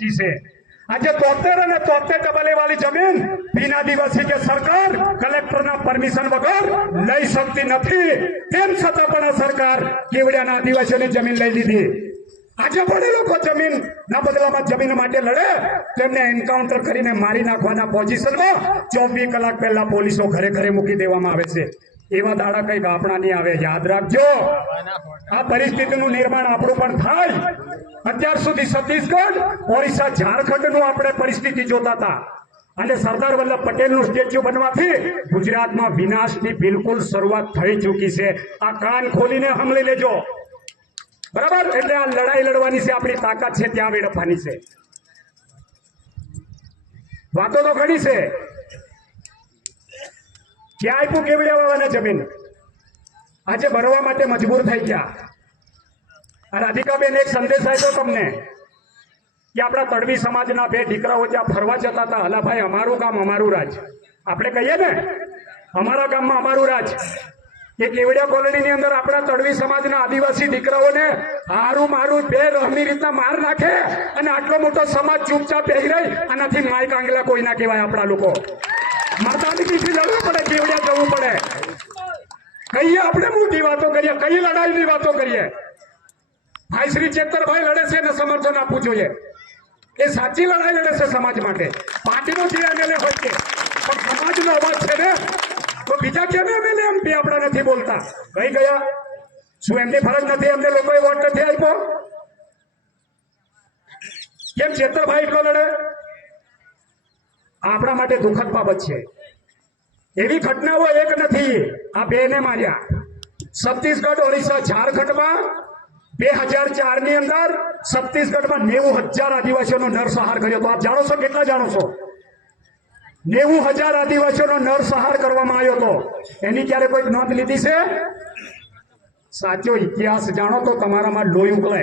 જી છે આજે તોતેર અને તોતેર ડબલ વાળી જમીન બિન આદિવાસી કે સરકાર કલેક્ટરના પરમિશન વગર લઈ શકતી નથી તેમ છતાં પણ આ સરકાર કેવડિયાના આદિવાસીઓની જમીન લઈ લીધી આજે પણ એ લોકો જમીન ના બદલામાં જમીન માટે લડે તેમને એન્કાઉન્ટર કરીને મારી નાખવાના પોઝિશનમાં ચોવીસ કલાક પહેલા પોલીસો ઘરે ઘરે મૂકી દેવામાં આવે છે એવા દાડા કઈ આપણા નહીં આવે યાદ રાખજો આ પરિસ્થિતિનું નિર્માણ આપણું પણ થાય અત્યાર સુધી છત્તીસગઢ ઓરિસ્સા નું આપણે પરિસ્થિતિ જોતા હતા અને સરદાર વલ્લભ પટેલ નું સ્ટેચ્યુ બનવાથી ગુજરાતમાં વિનાશની બિલકુલ શરૂઆત થઈ ચૂકી છે આ કાન ખોલીને હમલે લેજો બરાબર એટલે આ લડાઈ લડવાની છે આપણી તાકાત છે ત્યાં વેડફવાની છે વાતો તો ઘણી છે ક્યાં આપ્યું કેવડિયા જમીન આજે ભરવા માટે મજબૂર થઈ ગયા રાધિકાબેન એક સંદેશ આપ્યો તમને કે આપણા તડવી સમાજના બે દીકરાઓ જ્યાં ફરવા જતા હતા હલા ભાઈ અમારું ગામ અમારું રાજ આપણે કહીએ ને અમારા ગામમાં અમારું રાજ એ કેવડિયા કોલોનીની અંદર આપણા તડવી સમાજના આદિવાસી દીકરાઓને હારું મારું બે રહની રીતના માર નાખે અને આટલો મોટો સમાજ ચૂપચાપ બેહી રહી આનાથી માય કાંગલા કોઈ ના કહેવાય આપણા લોકો માતાની બીજી લડવું પડે કેવડિયા જવું પડે કહીએ આપણે મોટી વાતો કરીએ કઈ લડાઈની વાતો કરીએ ભાઈ શ્રી ચેતરભાઈ લડે છે એને સમર્થન આપવું જોઈએ એ સાચી લડાઈ લડે છે સમાજ માટે પાર્ટીનો જે એમએલએ હોય છે પણ સમાજનો અવાજ છે ને તો બીજા કેમ એમએલએ એમપી આપણા નથી બોલતા કઈ ગયા શું એમની ફરજ નથી એમને લોકોએ વોટ નથી આપ્યો કેમ ચેતરભાઈ એટલો લડે આપણા માટે દુઃખદ બાબત છે એવી ઘટનાઓ એક નથી આ બેને માર્યા છત્તીસગઢ ઓરિસ્સા ઝારખંડમાં બે હજાર ચાર ની અંદર છત્તીસગઢમાં નેવું હજાર આદિવાસીઓનો નરસંહાર કર્યો તો આપ જાણો છો કેટલા જાણો છો નેવું હજાર આદિવાસીઓનો નરસંહાર કરવામાં આવ્યો હતો એની ક્યારે કોઈ નોંધ લીધી છે સાચો ઇતિહાસ જાણો તો તમારામાં લોહી ઉકળે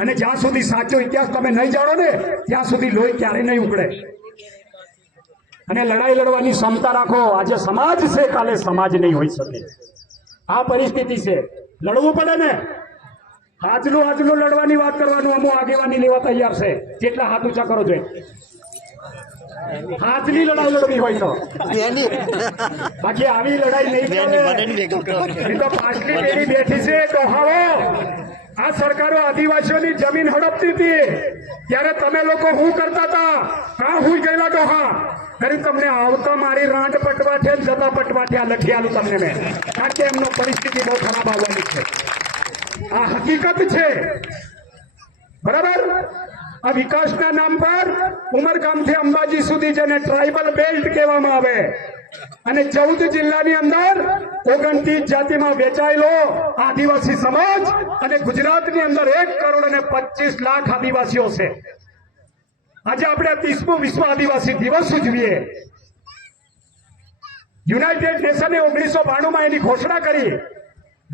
અને જ્યાં સુધી સાચો ઇતિહાસ તમે નહીં જાણો ને ત્યાં સુધી લોહી ક્યારેય નહીં ઉકળે અને લડાઈ લડવાની ક્ષમતા રાખો આજે સમાજ છે કાલે સમાજ નહીં હોઈ શકે આ પરિસ્થિતિ છે લડવું પડે ને આજનું આજનું લડવાની વાત કરવાનું અમુ આગેવાની લેવા તૈયાર છે જેટલા હાથ ઊંચા કરો જોઈએ હાથની લડાઈ લડવી હોય તો બાકી આવી લડાઈ નહીં તો પાછલી પેઢી બેઠી છે તો હવે આ સરકારો આદિવાસીઓની જમીન હડપતી હતી ત્યારે તમે લોકો હું કરતા હતા આ હું ગયેલા ડોહા કરી તમને આવતા મારી રાંટ પટવાઠે જતા પટવાઠે આ લખી તમને મેં કારણ કે એમનો પરિસ્થિતિ બહુ ખરાબ આવવાની છે આ હકીકત છે બરાબર આ વિકાસના નામ પર ઉમરગામથી અંબાજી સુધી જેને ટ્રાઇબલ બેલ્ટ કહેવામાં આવે અને ચૌદ જિલ્લાની અંદર ઓગણત્રીસ જાતિમાં વેચાયેલો આદિવાસી સમાજ અને ગુજરાતની અંદર એક કરોડ અને પચીસ લાખ આદિવાસીઓ છે આજે આપણે ત્રીસમો વિશ્વ આદિવાસી દિવસ ઉજવીએ યુનાઇટેડ નેશને ઓગણીસો બાણુંમાં એની ઘોષણા કરી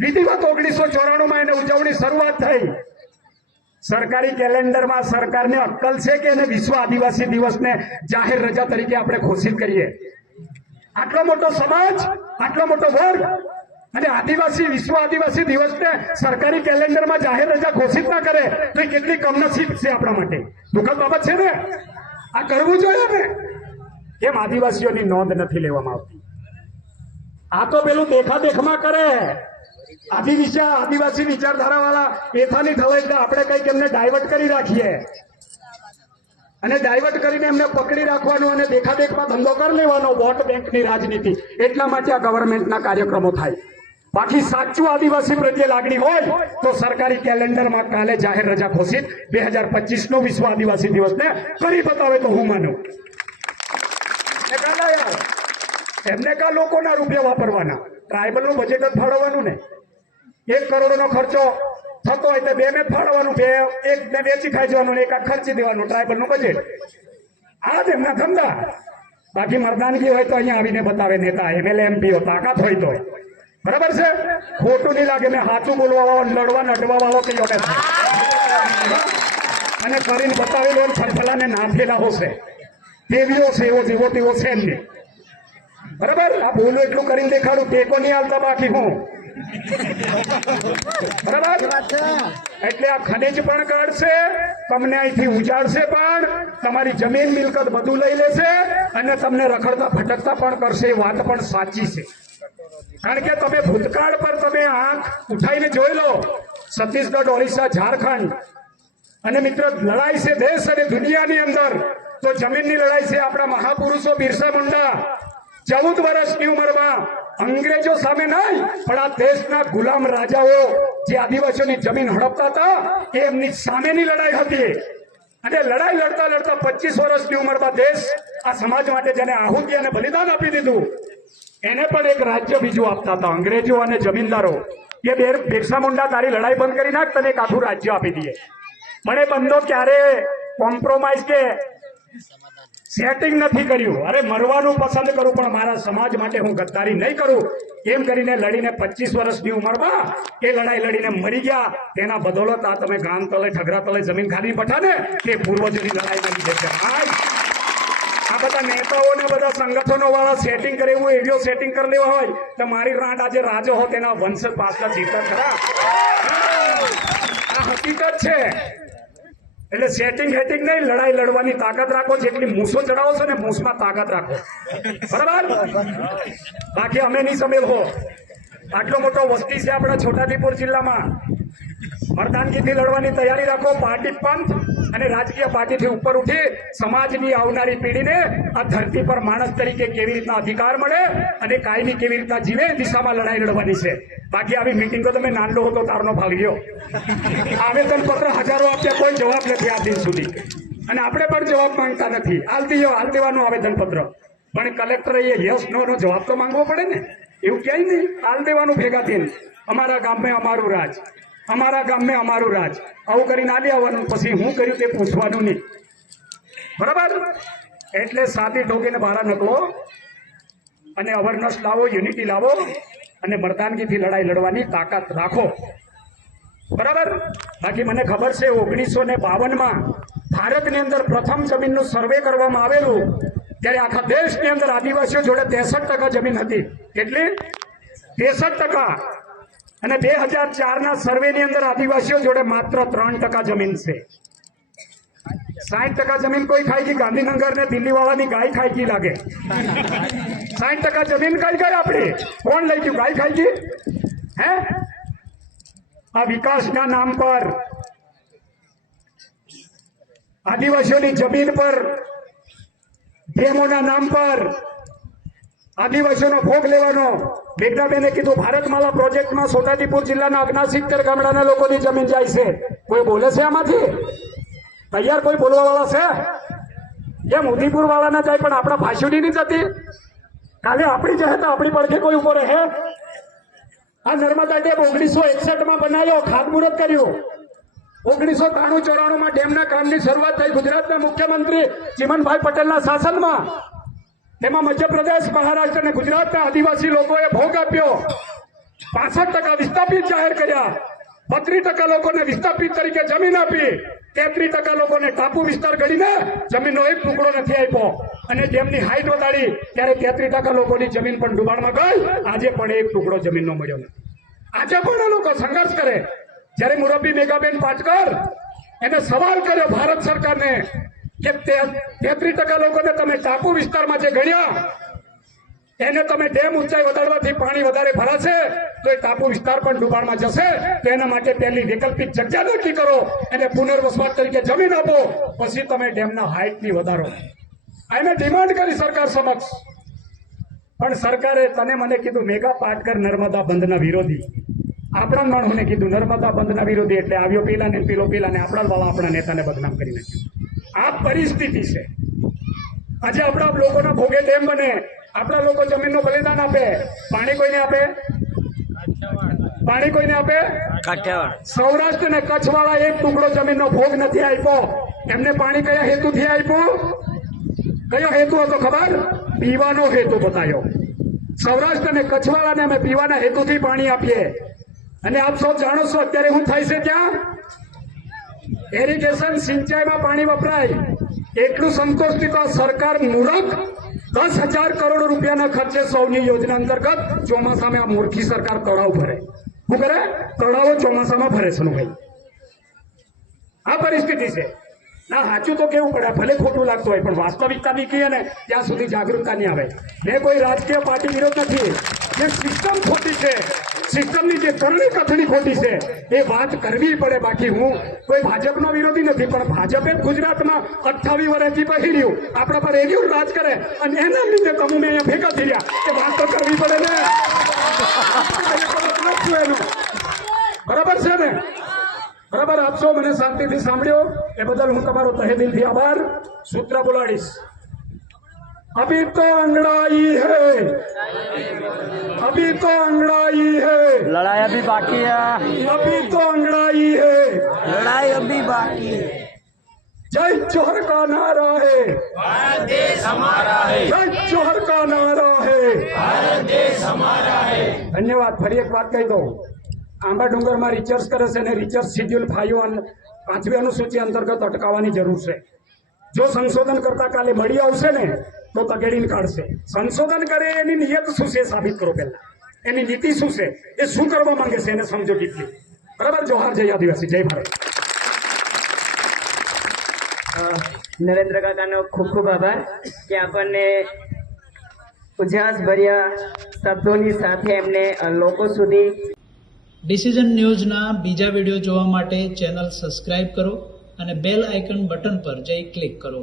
વિધિવત ઓગણીસો ચોરાણુંમાં એને ઉજવણી શરૂઆત થઈ સરકારી કેલેન્ડરમાં સરકારને અક્કલ છે કે એને વિશ્વ આદિવાસી દિવસને જાહેર રજા તરીકે આપણે ઘોષિત કરીએ આટલો મોટો સમાજ આટલો મોટો વર્ગ અને આદિવાસી વિશ્વ આદિવાસી દિવસને સરકારી કેલેન્ડરમાં જાહેર રજા ઘોષિત ના કરે તો એ કેટલી કમનસીબ છે આપણા માટે દુઃખદ બાબત છે ને આ કરવું જોઈએ ને એમ આદિવાસીઓની નોંધ નથી લેવામાં આવતી આ તો પેલું દેખાદેખમાં કરે આદિ વિશા આદિવાસી વિચારધારા વાળા એથાની થવાય એટલે આપણે કઈક એમને ડાયવર્ટ કરી રાખીએ અને ડાયવર્ટ કરીને એમને પકડી રાખવાનો અને દેખાદેખમાં ધંધો કરી લેવાનો વોટ બેંકની રાજનીતિ એટલા માટે આ ગવર્મેન્ટના કાર્યક્રમો થાય બાકી સાચું આદિવાસી પ્રત્યે લાગણી હોય તો સરકારી કેલેન્ડરમાં કાલે જાહેર રજા ઘોષિત બે હજાર પચીસનો વિશ્વ આદિવાસી દિવસ ને કરી બતાવે તો હું માનું એમને કા લોકોના રૂપિયા વાપરવાના ટ્રાઇબલનું બજેટ જ ફાળવવાનું ને એક કરોડનો ખર્ચો થતો હોય તો બે ને ફાળવવાનું બે એક ને વેચી ખાઈ જવાનું એક ખર્ચી દેવાનું ટ્રાઇબલનું બજેટ આ જ એમના ધંધા બાકી મરદાનગી હોય તો અહીંયા આવીને બતાવે નેતા એમએલએ એમપીઓ તાકાત હોય તો બરાબર છે ખોટું નહીં લાગે મેં સાચું બોલવા વાળો લડવા નડવા વાળો કયો અને કરીને બતાવેલો ફરફલા ને નાખેલા હશે દેવીઓ છે એવો જેવો તેવો છે નહીં બરાબર આ બોલું એટલું કરીને દેખાડું ટેકો નહીં આવતા બાકી હું બરાબર એટલે આ ખનીજ પણ કાઢશે તમને અહીંથી ઉજાડશે પણ તમારી જમીન મિલકત બધું લઈ લેશે અને તમને રખડતા ભટકતા પણ કરશે વાત પણ સાચી છે કારણ કે તમે ભૂતકાળ પર તમે આંખ ઉઠાઈને જોઈ લો છત્તીસગઢ ઓરિસ્સા ઝારખંડ અને મિત્ર લડાઈ છે દેશ અને દુનિયાની અંદર તો જમીનની લડાઈ છે આપણા મહાપુરુષો બિરસા મુંડા ચૌદ વર્ષની ઉંમરમાં અંગ્રેજો સામે નહીં પણ આ દેશના ગુલામ રાજાઓ જે આદિવાસીઓની જમીન હડપતા હતા એમની સામેની લડાઈ હતી અને લડાઈ લડતા લડતા પચીસ વર્ષની ઉંમરમાં દેશ આ સમાજ માટે જેને આહુતિ અને બલિદાન આપી દીધું એને પણ એક રાજ્ય બીજું આપતા હતા અંગ્રેજો અને જમીનદારો કે બે ભેક્ષા મુંડા તારી લડાઈ બંધ કરી નાખ તને એક આખું રાજ્ય આપી દઈએ મને બંધો ક્યારે કોમ્પ્રોમાઇઝ કે સેટિંગ નથી કર્યું અરે મરવાનું પસંદ કરું પણ મારા સમાજ માટે હું ગદ્દારી નહીં કરું એમ કરીને લડીને પચીસ વર્ષની ઉંમરમાં એ લડાઈ લડીને મરી ગયા તેના બદોલત આ તમે ગામ તલે ઠગરા તલે જમીન ખાલી પઠાને એ તે પૂર્વજોની લડાઈ કરી છે બધા નેતાઓને બધા સંગઠનો વાળા સેટિંગ કરે એવું એડિયો સેટિંગ કરી લેવા હોય તો મારી રાટ આજે રાજો હો તેના વંશ પાછલા જીતા ખરા આ હકીકત છે એટલે સેટિંગ હેટિંગ નહીં લડાઈ લડવાની તાકાત રાખો જેટલી મૂસો ચડાવો છો ને મૂસમાં તાકાત રાખો બરાબર બાકી અમે નહીં સમેલ હો આટલો મોટો વસ્તી છે આપણા છોટાદીપુર જિલ્લામાં મરદાનગીથી લડવાની તૈયારી રાખો પાર્ટી પંથ અને રાજકીય પાર્ટીથી ઉપર ઉઠી સમાજની આવનારી પેઢીને આ ધરતી પર માણસ તરીકે કેવી રીતના અધિકાર મળે અને કાયમી કેવી રીતના જીવે દિશામાં લડાઈ લડવાની છે બાકી આવી તો તમે નાનલો હતો તારનો ભાગ લ્યો આવેદન પત્ર હજારો આપ્યા કોઈ જવાબ નથી આ દિન સુધી અને આપણે પણ જવાબ માંગતા નથી હાલ દીયો હાલ દેવાનું આવેદન પત્ર પણ કલેક્ટર એ યસ નો નો જવાબ તો માંગવો પડે ને એવું ક્યાંય નહીં હાલ દેવાનું ભેગા થઈને અમારા ગામમાં અમારું રાજ અમારા ગામે અમારું રાજ આવું કરીને આવી આવવાનું પછી હું કર્યું તે પૂછવાનું નહીં બરાબર એટલે સાદી ઢોકીને બહાર નકલો અને અવેરનેસ લાવો યુનિટી લાવો અને મર્દાનગીથી લડાઈ લડવાની તાકાત રાખો બરાબર બાકી મને ખબર છે ઓગણીસો ને બાવનમાં ભારતની અંદર પ્રથમ જમીનનું સર્વે કરવામાં આવેલું ત્યારે આખા દેશની અંદર આદિવાસીઓ જોડે ત્રેસઠ ટકા જમીન હતી કેટલી ત્રેસઠ ટકા અને બે હજાર ચારના સર્વેની અંદર આદિવાસીઓ જોડે માત્ર ત્રણ ટકા જમીન છે સાઠ ટકા જમીન કોઈ ખાઈ ગઈ ગાંધીનગર ને દિલ્હી વાળાની ગાય ખાઈ ગઈ લાગે સાઠ ટકા જમીન કઈ ગઈ આપણી કોણ લઈ ગયું ગાય ખાઈ ગઈ હે આ વિકાસના નામ પર આદિવાસીઓની જમીન પર ડેમોના નામ પર આદિવાસીઓનો ભોગ લેવાનો મેઘનાબેને કીધું ભારતમાલા પ્રોજેક્ટમાં સોટાદીપુર જિલ્લાના અગના સિત્તેર ગામડાના લોકોની જમીન જાય છે કોઈ બોલે છે આમાંથી તૈયાર કોઈ બોલવાવાળા છે એમ ઉદયપુર વાળાના જાય પણ આપણા ભાષુડી નહીં જતી કાલે આપણી જહે તો આપણી પડખે કોઈ ઉપર રહે આ નર્મદા ડેમ ઓગણીસો એકસઠમાં બનાવ્યો ખાતમુહૂર્ત કર્યું ઓગણીસો ત્રાણું ચોરાણું માં ડેમના કામની શરૂઆત થઈ ગુજરાતના મુખ્યમંત્રી ચીમનભાઈ પટેલના શાસનમાં તેમાં મધ્યપ્રદેશ મહારાષ્ટ્ર અને ગુજરાતના આદિવાસી લોકોએ ભોગ આપ્યો પાસઠ ટકા વિસ્થાપિત જાહેર કર્યા બત્રીસ ટકા લોકોને વિસ્થાપિત તરીકે જમીન આપી તેત્રી ટકા લોકોને ટાપુ વિસ્તાર ગણીને જમીનનો એક ટુકડો નથી આપ્યો અને જેમની હાઈટ વધારી ત્યારે તેત્રી ટકા લોકોની જમીન પણ ડુબાણમાં ગઈ આજે પણ એક ટુકડો જમીનનો મળ્યો નથી આજે પણ એ લોકો સંઘર્ષ કરે જ્યારે મુરબ્બી મેગાબેન પાટકર એને સવાલ કર્યો ભારત સરકારને કે તેત્રીસ ટકા લોકોને તમે ટાપુ વિસ્તારમાં જે ગણ્યા એને તમે ડેમ ઊંચાઈ વધારવાથી પાણી વધારે ભરાશે તો એ ટાપુ વિસ્તાર પણ ડુબાણમાં જશે તો એના માટે પહેલી વૈકલ્પિક જગ્યા નક્કી કરો એને પુનર્વસવાટ તરીકે જમીન આપો પછી તમે ડેમના હાઇટની વધારો એને ડિમાન્ડ કરી સરકાર સમક્ષ પણ સરકારે તને મને કીધું મેગા પાટકર નર્મદા બંધના વિરોધી આપણા માણસોને કીધું નર્મદા બંધના વિરોધી એટલે આવ્યો પેલા ને પીલો પેલા ને આપણા વાળા આપણા નેતાને બદનામ કરી નાખ્યું આ પરિસ્થિતિ છે આજે આપણા લોકોના ભોગે તેમ બને આપણા લોકો જમીનનું બલિદાન આપે પાણી કોઈને આપે પાણી કોઈને આપે સૌરાષ્ટ્ર અને કચ્છ વાળા એક ટુકડો જમીનનો ભોગ નથી આપ્યો એમને પાણી કયા હેતુથી આપ્યું કયો હેતુ હતો ખબર પીવાનો હેતુ બતાવ્યો સૌરાષ્ટ્ર અને કચ્છવાળાને અમે પીવાના હેતુથી પાણી આપીએ અને આપ સૌ જાણો છો અત્યારે હું થાય છે ત્યાં એરિગેશન સિંચાઈમાં પાણી વપરાય એટલું સંતોષથી તો સરકાર મૂરખ દસ હજાર કરોડ રૂપિયાના ખર્ચે સૌની યોજના અંતર્ગત ચોમાસામાં આ મૂર્ખી સરકાર તળાવ ભરે શું કરે તળાવો ચોમાસામાં ભરે છે ભાઈ આ પરિસ્થિતિ છે ના સાચું તો કેવું પડે ભલે ખોટું લાગતું હોય પણ વાસ્તવિકતાની કહીએ ને ત્યાં સુધી જાગૃતતા નહીં આવે મેં કોઈ રાજકીય પાર્ટી વિરોધ નથી જે સિસ્ટમ ખોટી છે સિસ્ટમની જે કરણી કથણી ખોટી છે એ વાત કરવી પડે બાકી હું કોઈ ભાજપનો વિરોધી નથી પણ ભાજપે ગુજરાતમાં અઠ્ઠાવી વર્ષથી પહેર્યું આપણા પર એવી રાજ કરે અને એના લીધે તમે મેં અહીંયા ભેગા થઈ રહ્યા કે વાત તો કરવી પડે ને બરાબર છે ને બરાબર આપશો મને શાંતિથી સાંભળ્યો એ બદલ હું તમારો તહે દિલથી આભાર સૂત્ર બોલાડીશ અભી તો અંગડાઈ હે અભી તો અંગડાઈ હે लड़ाई अभी बाकी है अभी तो अंगड़ाई है लड़ाई अभी बाकी है जय जोहर का नारा है जय जोहर का नारा है ધન્યવાદ ફરી એક વાત કહી દઉં આંબા ડુંગરમાં રિસર્ચ કરે છે અને રિસર્ચ શેડ્યુલ ફાઈવ અન પાંચમી અનુસૂચિ અંતર્ગત અટકાવવાની જરૂર છે જો સંશોધન કરતા કાલે મળી આવશે ને તો તગેડીને કાઢશે સંશોધન કરે એની નિયત શું છે સાબિત કરો પહેલા એની નીતિ શું છે એ શું કરવા માંગે છે એને સમજો ડીપલી બરાબર જોહાર જય આદિવાસી જય ભારત નરેન્દ્ર કાકાનો ખૂબ ખૂબ આભાર કે આપણને ઉજાસ ભર્યા શબ્દોની સાથે એમને લોકો સુધી ડિસિઝન ન્યૂઝના બીજા વિડીયો જોવા માટે ચેનલ સબસ્ક્રાઇબ કરો અને બેલ આઇકન બટન પર જઈ ક્લિક કરો